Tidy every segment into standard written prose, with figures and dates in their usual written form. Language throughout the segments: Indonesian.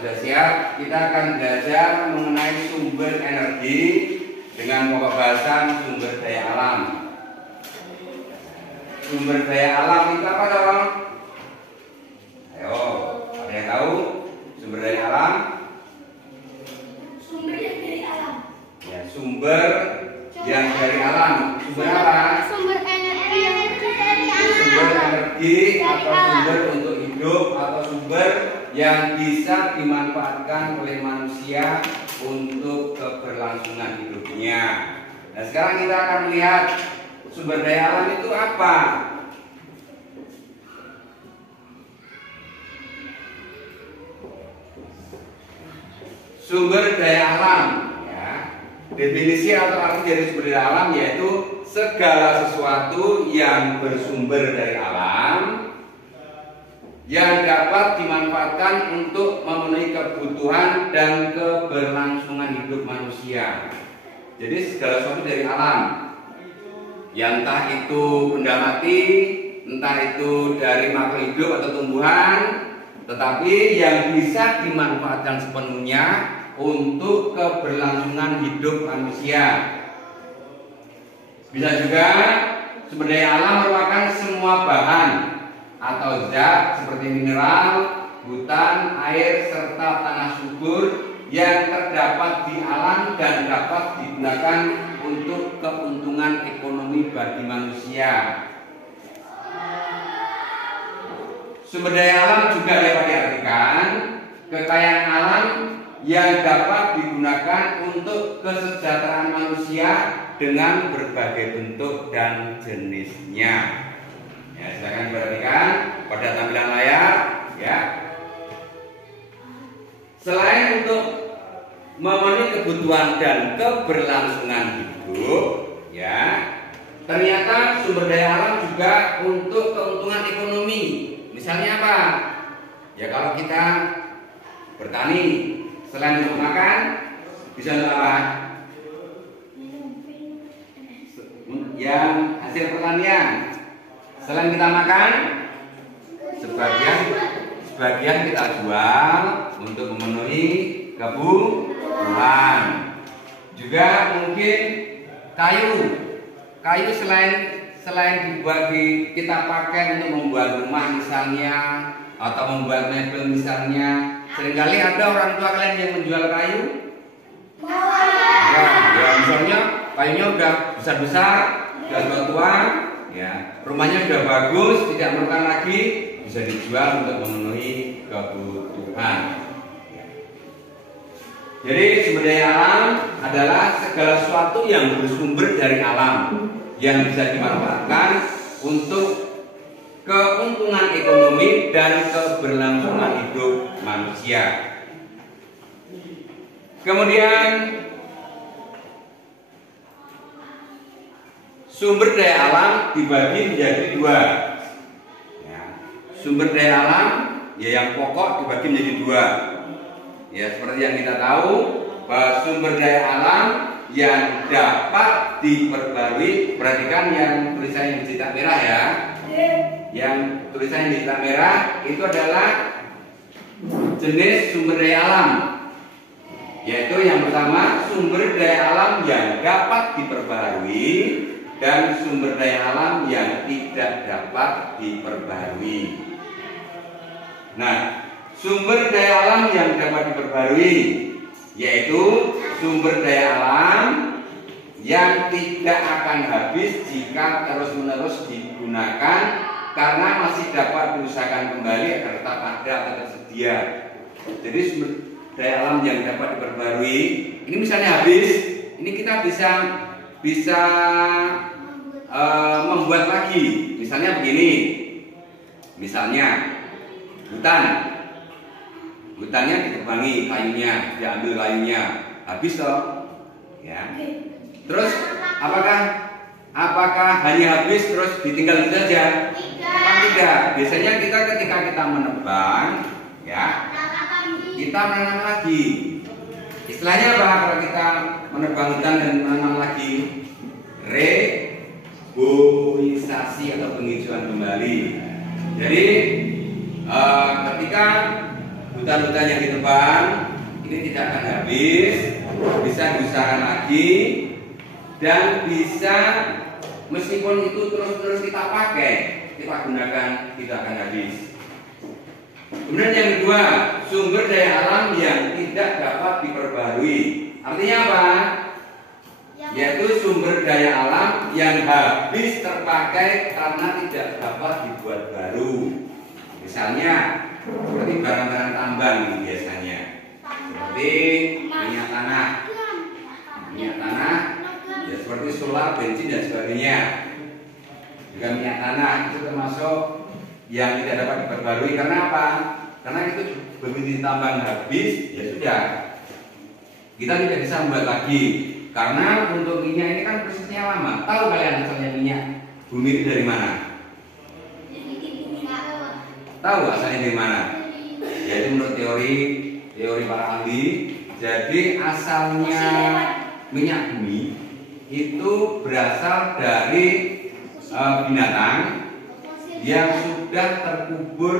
sudah siap, kita akan belajar mengenai sumber energi dengan pokok bahasan sumber daya alam. Sumber daya alam itu apa dong? Ayo, ada yang tahu sumber daya alam? Sumber yang dari alam. Ya, sumber yang dari alam. Sumber apa? Sumber energi yang dari alam. Sumber energi atau sumber untuk hidup atau sumber yang bisa dimanfaatkan oleh manusia untuk keberlangsungan hidupnya. Nah, sekarang kita akan melihat sumber daya alam itu apa. Sumber daya alam, ya. Definisi atau arti dari sumber daya alam yaitu segala sesuatu yang bersumber dari alam yang dapat dimanfaatkan untuk memenuhi kebutuhan dan keberlangsungan hidup manusia. Jadi segala sesuatu dari alam, yang entah itu benda mati, entah itu dari makhluk hidup atau tumbuhan, tetapi yang bisa dimanfaatkan sepenuhnya untuk keberlangsungan hidup manusia. Bisa juga sumber daya alam merupakan semua bahan atau zat seperti mineral, hutan, air, serta tanah subur yang terdapat di alam dan dapat digunakan untuk keuntungan ekonomi bagi manusia. Sumber daya alam juga dapat diartikan kekayaan alam yang dapat digunakan untuk kesejahteraan manusia dengan berbagai bentuk dan jenisnya. Ya, silakan perhatikan pada tampilan layar, ya. Selain untuk memenuhi kebutuhan dan keberlangsungan hidup, ya, ternyata sumber daya alam juga untuk keuntungan ekonomi. Misalnya apa? Ya, kalau kita bertani, selain untuk makan, bisa untuk apa? Yang hasil pertanian. Selain kita makan, sebagian kita jual untuk memenuhi kebutuhan. Juga mungkin kayu selain kita pakai untuk membuat rumah misalnya atau membuat mebel misalnya. Seringkali ada orang tua kalian yang menjual kayu. Ya, misalnya kayunya udah besar-besar, udah tua-tua, ya, rumahnya sudah bagus, tidak memerlukan lagi, bisa dijual untuk memenuhi kebutuhan. Jadi sumber daya alam adalah segala sesuatu yang bersumber dari alam yang bisa dimanfaatkan untuk keuntungan ekonomi dan keberlangsungan hidup manusia. Kemudian sumber daya alam dibagi menjadi dua. Ya, sumber daya alam ya yang pokok dibagi menjadi dua. Ya, seperti yang kita tahu bahwa sumber daya alam yang dapat diperbarui, perhatikan yang tulisannya dicetak merah ya. Yang tulisannya dicetak merah itu adalah jenis sumber daya alam. Yaitu yang pertama sumber daya alam yang dapat diperbarui dan sumber daya alam yang tidak dapat diperbarui. Nah, sumber daya alam yang dapat diperbarui yaitu sumber daya alam yang tidak akan habis jika terus-menerus digunakan karena masih dapat diusahakan kembali agar tetap ada atau tersedia. Jadi sumber daya alam yang dapat diperbarui ini misalnya habis, ini kita bisa membuat lagi. Misalnya begini, misalnya hutannya ditebangi kayunya, diambil kayunya, habis toh, ya. Terus apakah hanya habis terus ditinggal itu saja? Tidak. Biasanya kita ketika kita menebang, ya, kita menanam lagi. Istilahnya apa kalau kita menebang hutan dan menanam lagi? Reboisasi atau penghijauan kembali. Jadi ketika hutan hutan-hutan yang ditebang ini tidak akan habis, bisa diusahakan lagi dan bisa meskipun itu terus-terus kita pakai, kita gunakan tidak akan habis. Kemudian yang kedua, sumber daya alam yang tidak dapat diperbarui. Artinya apa? Yaitu sumber daya alam yang habis terpakai karena tidak dapat dibuat baru. Misalnya seperti barang-barang tambang biasanya, seperti minyak tanah, ya seperti solar, bensin dan sebagainya. Juga minyak tanah itu termasuk yang tidak dapat diperbarui. Karena apa? Karena itu begitu ditambang habis, ya sudah, kita tidak bisa membuat lagi. Karena untuk minyak ini kan prosesnya lama. Tahu kalian asalnya minyak bumi itu dari mana? Tahu asalnya dari mana? Yaitu menurut teori para ahli. Jadi asalnya minyak bumi itu berasal dari binatang yang sudah terkubur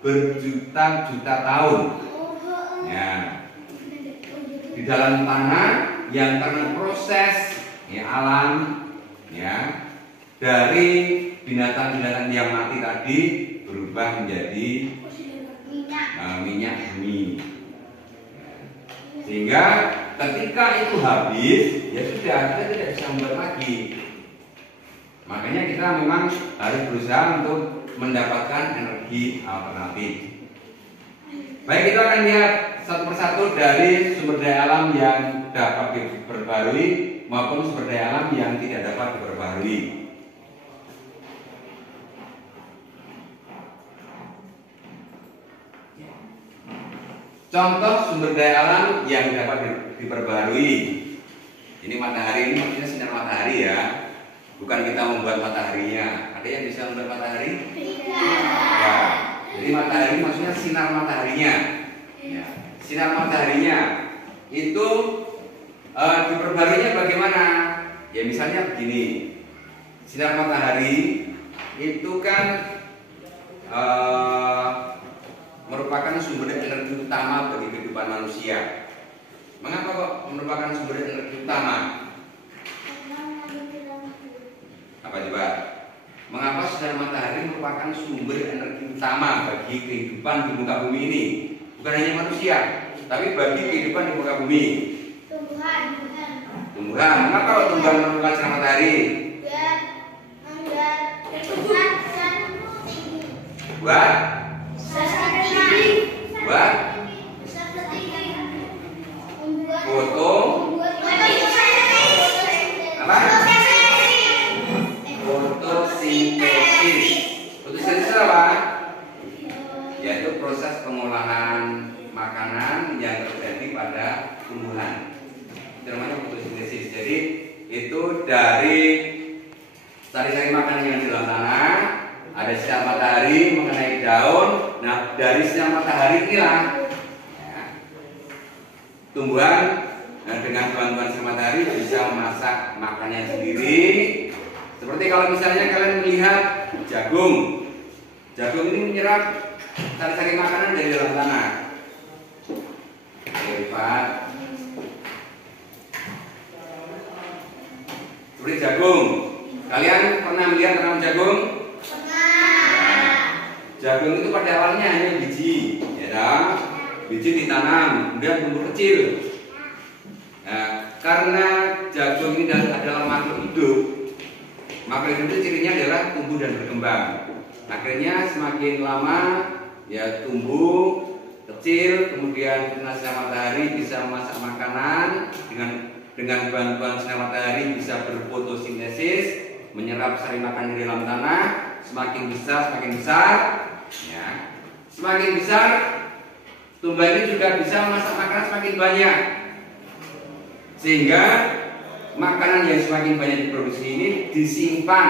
berjuta-juta tahun, ya, di dalam tanah yang karena proses alam, ya, dari binatang-binatang yang mati tadi berubah menjadi minyak bumi. Sehingga ketika itu habis, ya sudah, kita tidak bisa membuat lagi. Makanya kita memang harus berusaha untuk mendapatkan energi alternatif. Baik, kita akan lihat satu persatu dari sumber daya alam yang dapat diperbarui maupun sumber daya alam yang tidak dapat diperbarui. Contoh sumber daya alam yang dapat diperbarui. Ini matahari, ini maksudnya sinar matahari ya. Bukan kita membuat mataharinya. Ada yang bisa membuat matahari? Ya. Jadi matahari maksudnya sinar mataharinya. Ya. Sinar mataharinya itu diperbaruinya bagaimana? Ya misalnya begini. Sinar matahari itu kan merupakan sumber energi utama bagi kehidupan manusia. Mengapa kok merupakan sumber energi utama? Apa coba? Mengapa sinar matahari merupakan sumber energi utama bagi kehidupan di muka bumi ini? Bukan hanya manusia, tapi bagi kehidupan di muka bumi. Tumbuhan. Mengapa kok tumbuhan memerlukan sinar matahari? Buat foto apa? Fotosintesis. Fotosintesis apa? Yaitu proses pengolahan makanan yang terjadi pada tumbuhan. Itu namanya fotosintesis. Jadi itu dari sari-sari makanan yang di dalam tanah, ada sinar matahari mengenai daun. Nah, dari sinar matahari inilah tumbuhan dengan bantuan sinar matahari bisa memasak makanannya sendiri. Seperti kalau misalnya kalian melihat jagung. Jagung ini menyerap sari-sari makanan dari dalam tanah. Lipat. Seperti jagung. Kalian pernah melihat tanam jagung? Jagung itu pada awalnya hanya biji, ya dong? Biji ditanam, kemudian tumbuh kecil. Nah, karena jagung ini adalah makhluk hidup, makhluk hidup itu cirinya adalah tumbuh dan berkembang. Akhirnya semakin lama ya tumbuh kecil, kemudian kena sinar matahari bisa memasak makanan dengan bantuan sinar matahari bisa berfotosintesis, menyerap sari makanan di dalam tanah, semakin besar, ya, semakin besar tumbuhan ini juga bisa memasak makanan semakin banyak, sehingga makanan yang semakin banyak diproduksi ini disimpan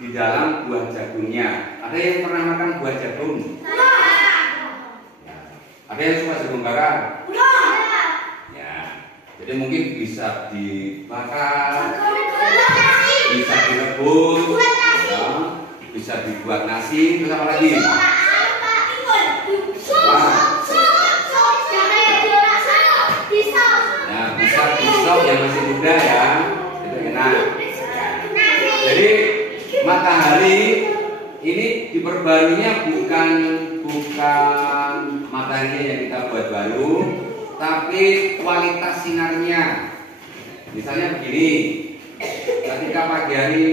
di dalam buah jagungnya. Ada yang pernah makan buah jagung? Ada yang suka jagung bakar? Ya, jadi mungkin bisa dimakan, bisa direbus, ya, bisa dibuat nasi, terus apa lagi? masih muda ya, itu enak. Jadi matahari ini diperbaruinya bukan mataharinya yang kita buat baru, tapi kualitas sinarnya. Misalnya begini, ketika pagi hari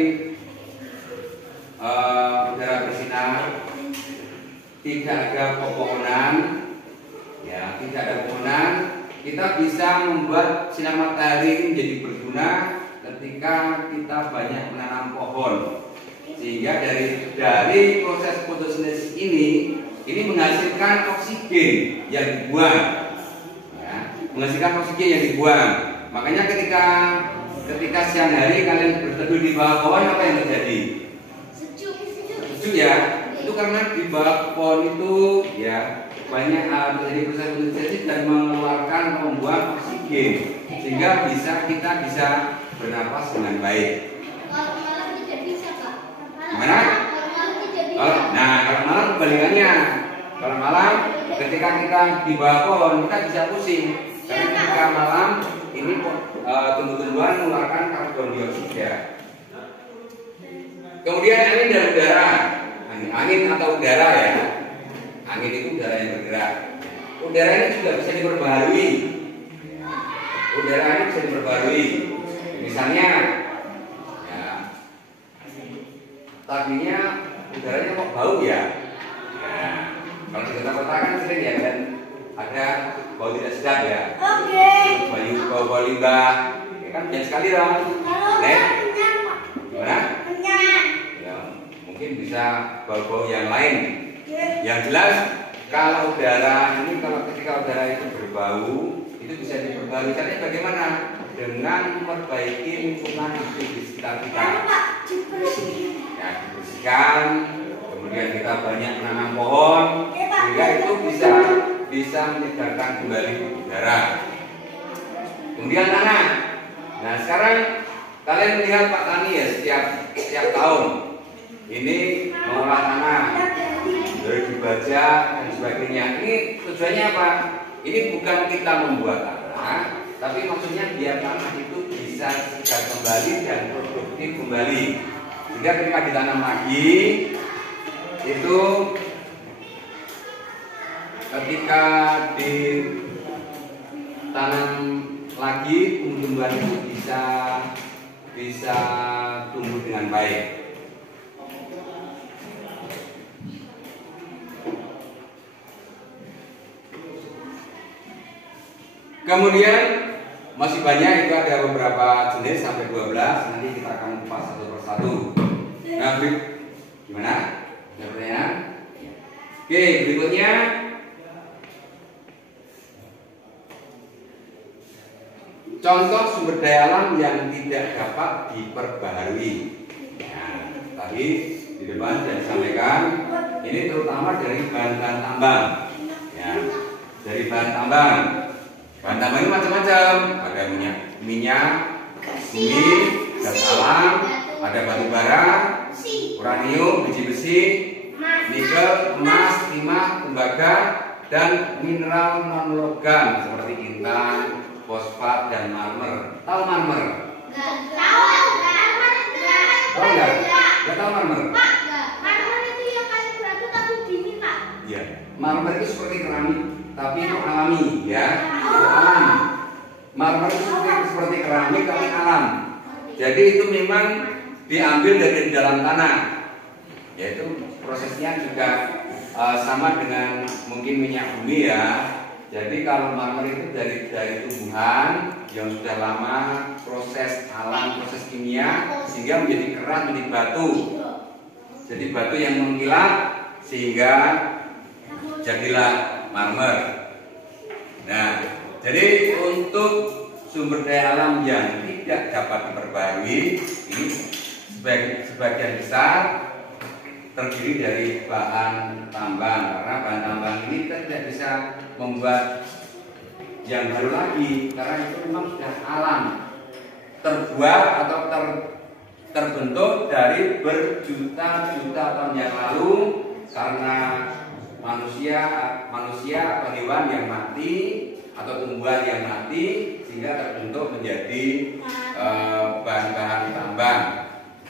udara bersinar, tidak ada pepohonan, ya tidak ada pepohonan, kita bisa membuat sinar matahari ini menjadi berguna ketika kita banyak menanam pohon, sehingga dari proses fotosintesis ini menghasilkan oksigen yang dibuang, ya, menghasilkan oksigen yang dibuang. Makanya ketika siang hari kalian berteduh di bawah pohon, apa yang terjadi? Sejuk ya. Itu karena di bawah pohon itu ya banyak terjadi proses fotosintesis dan mengeluarkan membuang oksigen, sehingga kita bisa bernapas dengan baik. Kalau malam tidak bisa, Pak. Gimana? Kalau malam tidak bisa. Nah, kalau malam kebalikannya. Kalau malam ketika kita di bawah pohon kita bisa pusing. Karena ketika malam ini tumbuh-tumbuhan mengeluarkan karbon dioksida. Kemudian angin dan udara. Angin atau udara ya. Angin itu udara yang bergerak. Udara ini juga bisa diperbaharui. Udara ini bisa diperbaharui. Misalnya, ya, tadinya udaranya kok bau ya. Nah, kalau di kota-kota kan sering ya, dan ada bau tidak sedap ya. Bau limbah, ya kan banyak sekali dong. Gimana? Ya, mungkin bisa bau-bau yang lain. Yang jelas kalau ketika udara itu berbau, itu bisa diperbarui. Caranya bagaimana? Dengan memperbaiki lingkungan di sekitar kita. Ya, dibersihkan, kemudian kita banyak menanam pohon, sehingga itu bisa menyegarkan kembali udara. Kemudian tanah. Nah, sekarang kalian melihat Pak Tani ya, setiap tahun ini mengolah tanah dari dibaca dan sebagainya. Ini tujuannya apa? Ini bukan kita membuat tanah, tapi maksudnya biar tanah itu bisa segar kembali dan produktif kembali. Sehingga ketika ditanam lagi, itu ketika ditanam lagi, tumbuhan itu bisa tumbuh dengan baik. Kemudian masih banyak, itu ada beberapa jenis sampai 12. Nanti kita akan kupas satu persatu. Nah, gimana? Ada pertanyaan? Oke, berikutnya contoh sumber daya alam yang tidak dapat diperbaharui. Nah, tadi di depan sudah disampaikan, ini terutama dari bahan-bahan tambang. Ya, dari bahan tambang. Bahan tambang ini macam-macam, ada minyak, bumi, gas alam, ada batu bara, uranium, biji besi, nikel, emas, timah, tembaga, dan mineral non logam seperti intan, fosfat, dan marmer. Tahu marmer? Tahu nggak? Nggak tahu marmer? Marmer itu yang kayak batu tapi dingin, Pak. Iya, marmer itu seperti keramik, tapi itu alami, ya. Itu alam. Marmer itu seperti keramik tapi alam. Jadi itu memang diambil dari dalam tanah. Yaitu prosesnya juga sama dengan mungkin minyak bumi ya. Jadi kalau marmer itu dari tumbuhan yang sudah lama proses alam, proses kimia sehingga menjadi keras, menjadi batu. Jadi batu yang mengkilap sehingga jadilah marmer. Nah, jadi untuk sumber daya alam yang tidak dapat diperbarui ini sebagian besar terdiri dari bahan tambang, karena bahan tambang ini kita tidak bisa membuat yang baru lagi karena itu memang sudah alam, terbuat atau terbentuk dari berjuta-juta tahun yang lalu karena manusia atau hewan yang mati atau tumbuhan yang mati sehingga terbentuk menjadi bahan-bahan tambang.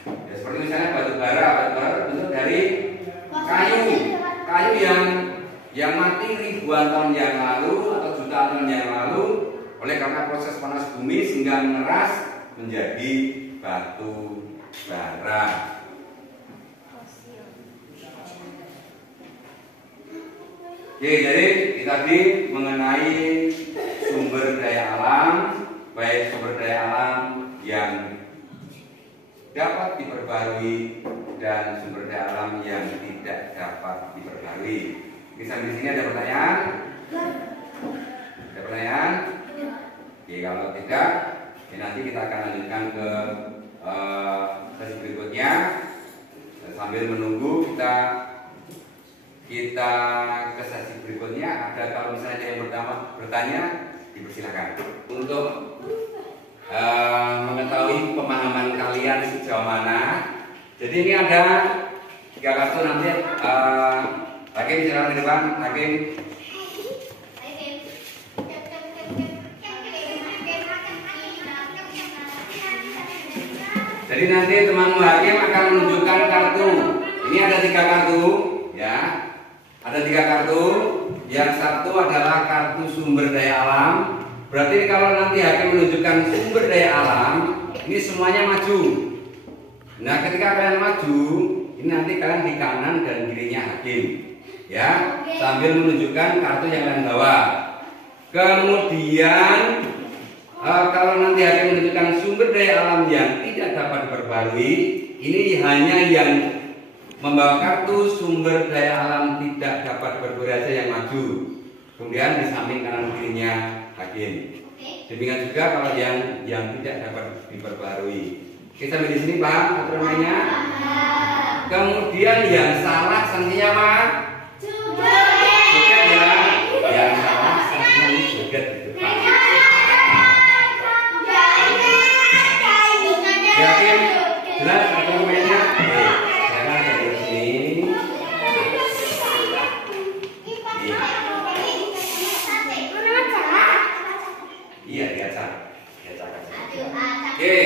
Ya, seperti misalnya batu bara terbentuk dari kayu yang mati ribuan tahun yang lalu atau jutaan tahun yang lalu oleh karena proses panas bumi sehingga mengeras menjadi batu bara. Oke, jadi tadi mengenai sumber daya alam, baik sumber daya alam yang dapat diperbarui dan sumber daya alam yang tidak dapat diperbarui. Sampai di sini ada pertanyaan? Ada pertanyaan? Oke, kalau tidak, ya nanti kita akan lanjutkan ke sesi berikutnya. Dan sambil menunggu kita ke sesi berikutnya. Ada kalau misalnya yang pertama bertanya, dipersilakan untuk mengetahui pemahaman kalian sejauh mana. Jadi ini ada 3 kartu nanti. Hakim silakan di depan, Hakim. Jadi nanti temanmu Hakim akan menunjukkan kartu. Ini ada 3 kartu, ya. Ada 3 kartu. Yang satu adalah kartu sumber daya alam. Berarti kalau nanti Hakim menunjukkan sumber daya alam, ini semuanya maju. Nah, ketika kalian maju, ini nanti kalian di kanan dan kirinya Hakim. Ya, sambil menunjukkan kartu yang kalian bawa. Kemudian kalau nanti Hakim menunjukkan sumber daya alam yang tidak dapat diperbarui, ini hanya yang membawa kartu sumber daya alam tidak dapat diperbarui saja yang maju. Kemudian di samping kanan kirinya Hakim. Demikian juga kalau yang tidak dapat diperbarui. Oke, sampai di sini Pak aturannya. Kemudian yang salah sanksinya apa? Joget ya. Yang salah sanksinya joget di depan. Yakin? Jelas aturannya? Saya ada di sini. Iya, diacak. Oke.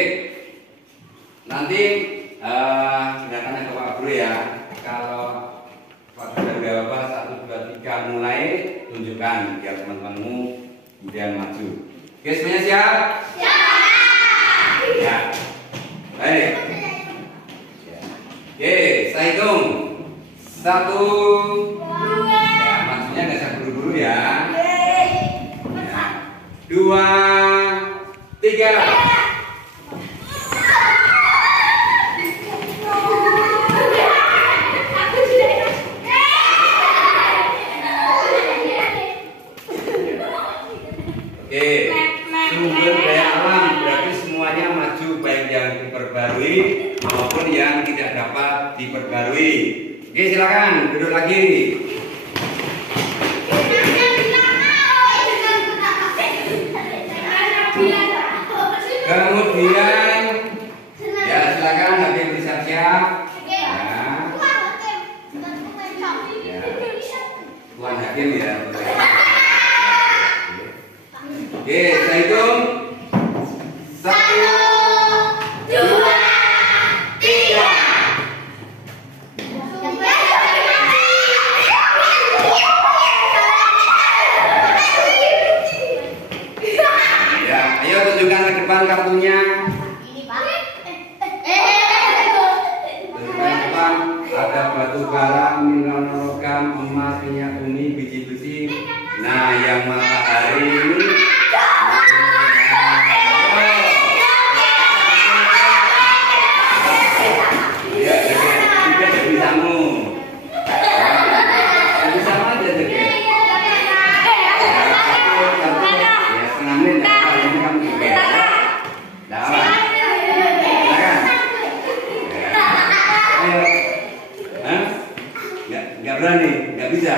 Nanti silakan ke Pak Guru ya. Kalau Pak Guru udah apa 1, 2, 3 mulai tunjukkan biar teman-temanmu kemudian maju. Oke, semuanya siap? Siap. Ya. Baik. Oke, saya hitung. 1, 2. Ya, maksudnya nggak usah buru-buru ya. 2, 3. Oke, sumber daya alam berarti semuanya maju, baik yang diperbarui maupun yang tidak dapat diperbarui. Oke, silakan duduk lagi. Kemudian ya silakan Hakim bersiap-siap. Ya. Tuan Hakim ya. Oke, saya hitung 1, 2, 3. Ya, ayo tunjukkan ke depan kartunya. Ini Pak. Tunjukkan ke depan. Ada batu bara, mineral logam, emas, minyak bumi, biji besi. Nah, yang matahari ini. Nggak berani, nggak bisa.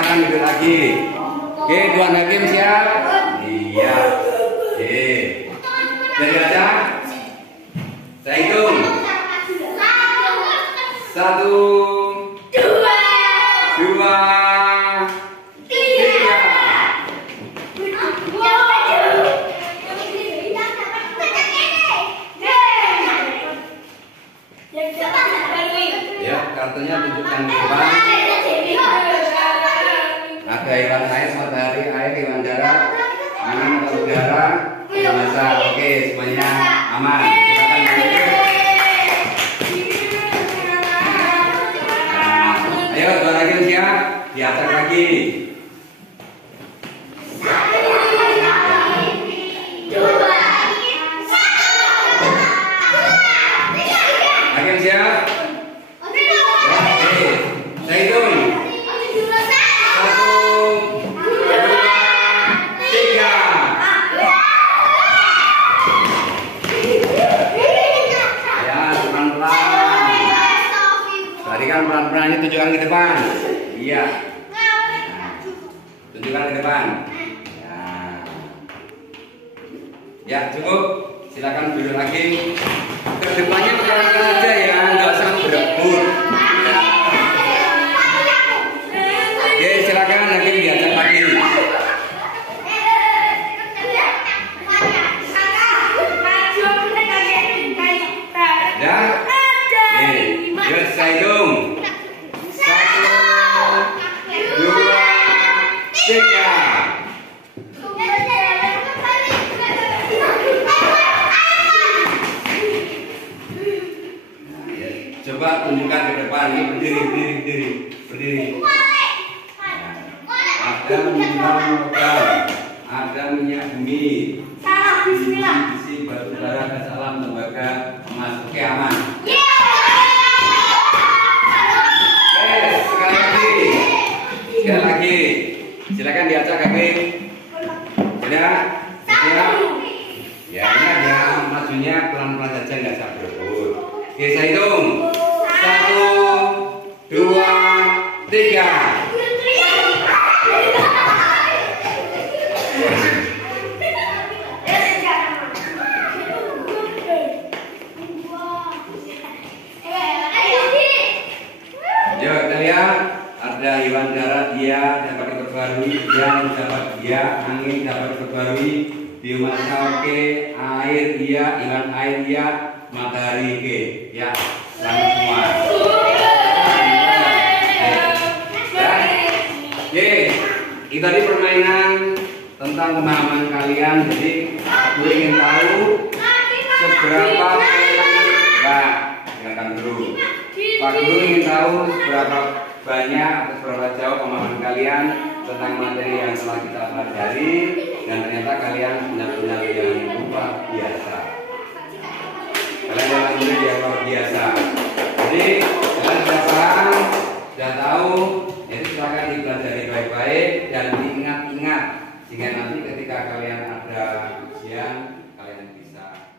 silakan duduk lagi. Oke, Tuan Hakim siap? Iya. Oke. Jadi baca. Saya hitung. 1, 2, 3. Ya, kartunya tunjukkan di depan. Ada hewan air, matahari, air, hewan darat, angin atau udara, biomasa. Oke, semuanya aman. Silakan duduk. Ayo, Tuan Hakim siap? Diatur lagi. Hakim siap? Oke, saya hitung. 1, 2, 3. Ya, pelan-pelan. Tadi kan pelan-pelan ini tunjukkan ke depan. Iya. Nah, tunjukkan ke depan. Ya, cukup. Silakan duduk lagi. Ke depannya pelan-pelan aja ya, nggak usah berebut. Oke, silakan Hakim diajak lagi. Ya. Oke, saya hitung. 1, 2, 3. Coba tunjukkan ke depan. Ini berdiri. Ada mineral logam, ada minyak bumi, besi, batu bara, gas alam, tembaga, emas. Oke, aman. Sekali lagi. Silakan diacak kaki. Sudah? Siap? Ya, ini ada majunya pelan-pelan saja, nggak usah berebut. Oke, saya hitung. 1, 2, 3. Yuk, kita lihat. Ada hewan darat, dia dapat diperbarui. Yang dapat dia, angin dapat diperbarui. Biomasa oke, air dia, hewan air dia, matahari oke. Ya, selamat semua. Oke, itu tadi permainan tentang pemahaman kalian. Jadi, aku ingin tahu seberapa Pak, dengarkan dulu. Pak Guru ingin tahu seberapa banyak atau seberapa jauh pemahaman kalian tentang materi yang telah kita pelajari, dan ternyata kalian benar-benar yang luar biasa. Kalian benar-benar yang luar biasa. Jadi kalian sudah paham, sudah tahu, jadi silakan dipelajari baik-baik dan diingat-ingat sehingga nanti ketika kalian ada ujian kalian bisa